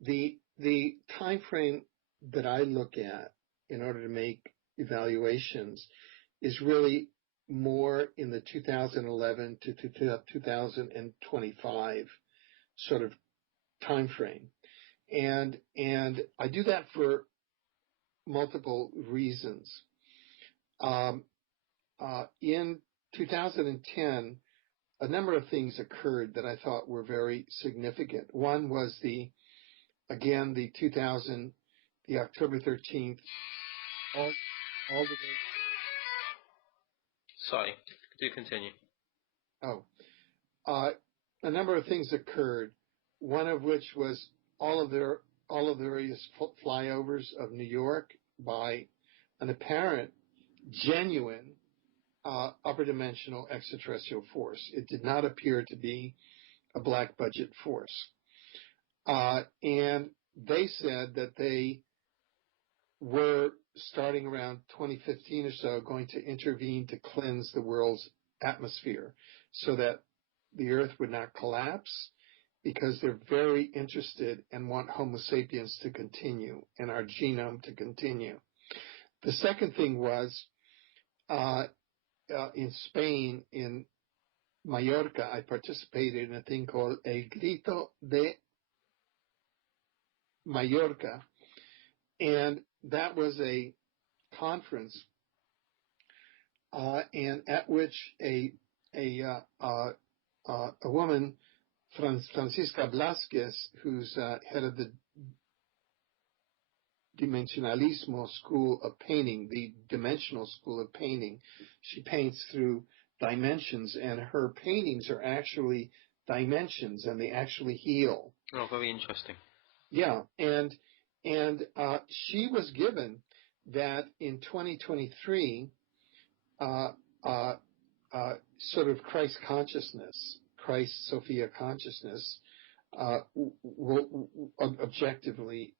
the time frame that I look at in order to make evaluations is really more in the 2011 to 2025 sort of time frame. And I do that for multiple reasons. In 2010, a number of things occurred that I thought were very significant. One was the October 13th, all the way. Sorry, do continue. A number of things occurred. One of which was all of the various flyovers of New York by an apparent, genuine upper dimensional extraterrestrial force. It did not appear to be a black budget force. And they said that they were, starting around 2015 or so, going to intervene to cleanse the world's atmosphere so that the Earth would not collapse, because they're very interested and want Homo sapiens to continue and our genome to continue. The second thing was, in Spain, in Mallorca, I participated in a thing called El Grito de Mallorca, and that was a conference, and at which a woman, Francisca Blasquez, who's head of the Dimensionalismo School of Painting, the Dimensional School of Painting. She paints through dimensions, and her paintings are actually dimensions, and they actually heal. Oh, very interesting. Yeah, and she was given that in 2023, sort of Christ consciousness, Christ Sophia consciousness, will objectively,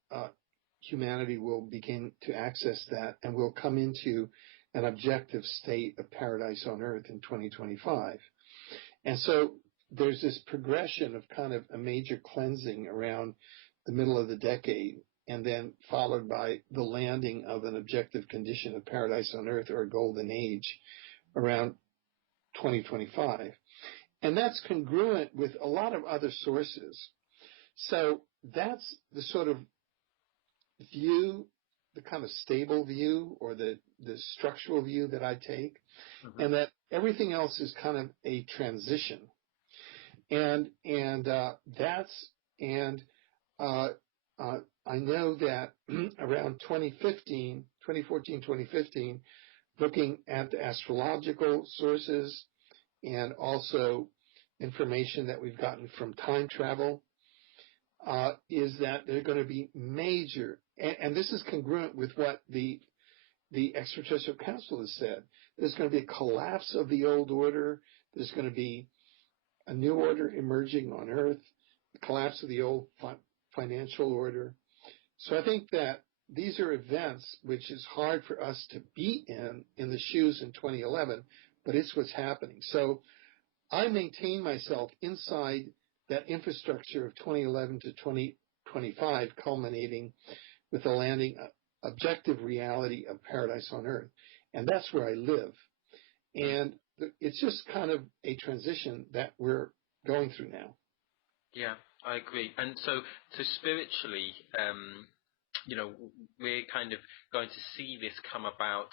humanity will begin to access that and will come into an objective state of paradise on earth in 2025. And so there's this progression of kind of a major cleansing around the middle of the decade, and then followed by the landing of an objective condition of paradise on earth, or a golden age, around 2025. And that's congruent with a lot of other sources. So that's the sort of view, the kind of stable view, or the structural view that I take, and that everything else is kind of a transition. I know that around 2014, 2015, looking at the astrological sources and also information that we've gotten from time travel, is that there are going to be major, and this is congruent with what the Extraterrestrial Council has said. There's going to be a collapse of the old order. There's going to be a new order emerging on Earth, the collapse of the old financial order. So I think that these are events which is hard for us to be in the shoes in 2011, but it's what's happening. So I maintain myself inside that infrastructure of 2011 to 2025, culminating with the landing objective reality of paradise on earth. And that's where I live. And it's just kind of a transition that we're going through now. Yeah, I agree. And so spiritually, we're kind of going to see this come about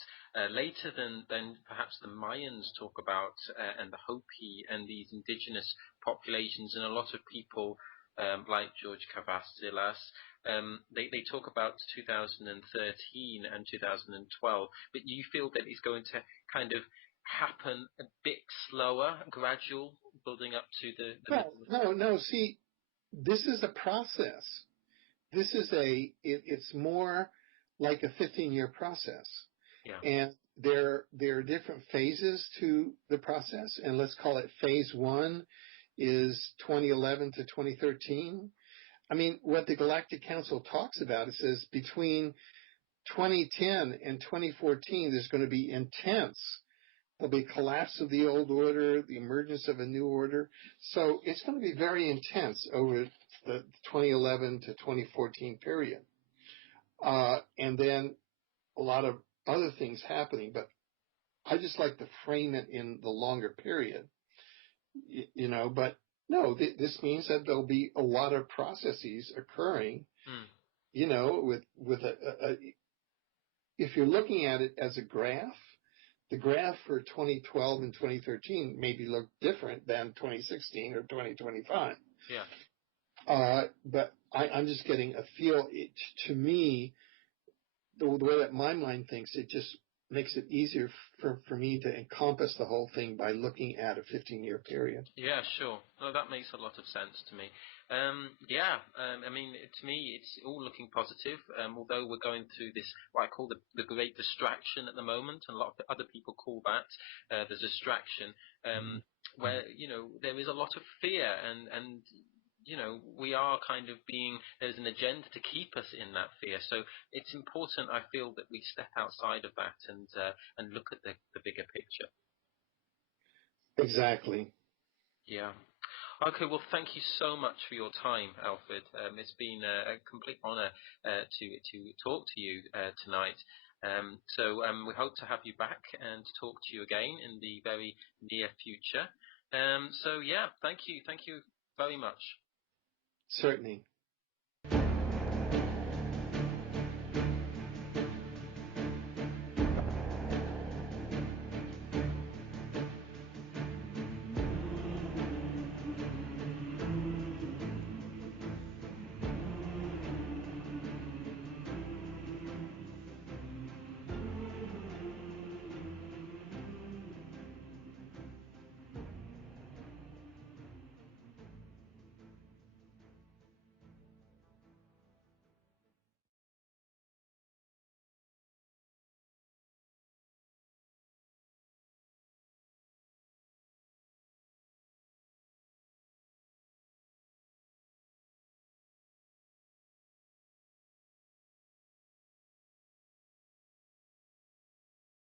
later than perhaps the Mayans talk about, and the Hopi and these indigenous populations, and a lot of people like George Cavazzilas, they talk about 2013 and 2012, but you feel that it's going to kind of happen a bit slower, gradual, building up to the No. See, this is a process. This is it's more like a 15-year process. Yeah. And there are different phases to the process, and let's call it phase one is 2011 to 2013. I mean, what the Galactic Council talks about, it says between 2010 and 2014, there's going to be intense. There'll be collapse of the old order, the emergence of a new order. So it's going to be very intense over the 2011 to 2014 period. And then a lot of other things happening, but I just like to frame it in the longer period, but no, this means that there'll be a lot of processes occurring, with if you're looking at it as a graph, the graph for 2012 and 2013 maybe look different than 2016 or 2025. Yeah. But I'm just getting a feel. To me, the way that my mind thinks, it just makes it easier for me to encompass the whole thing by looking at a 15-year period. Yeah, sure. No, that makes a lot of sense to me. I mean, to me, it's all looking positive. Although we're going through this, what I call the great distraction at the moment, and a lot of other people call that the distraction, where there is a lot of fear and we are kind of there's an agenda to keep us in that fear. So it's important, I feel, that we step outside of that and look at the bigger picture. Exactly. Yeah. Okay, well, thank you so much for your time, Alfred. It's been a complete honor to talk to you tonight. So we hope to have you back and talk to you again in the very near future. So yeah, thank you very much. Certainly.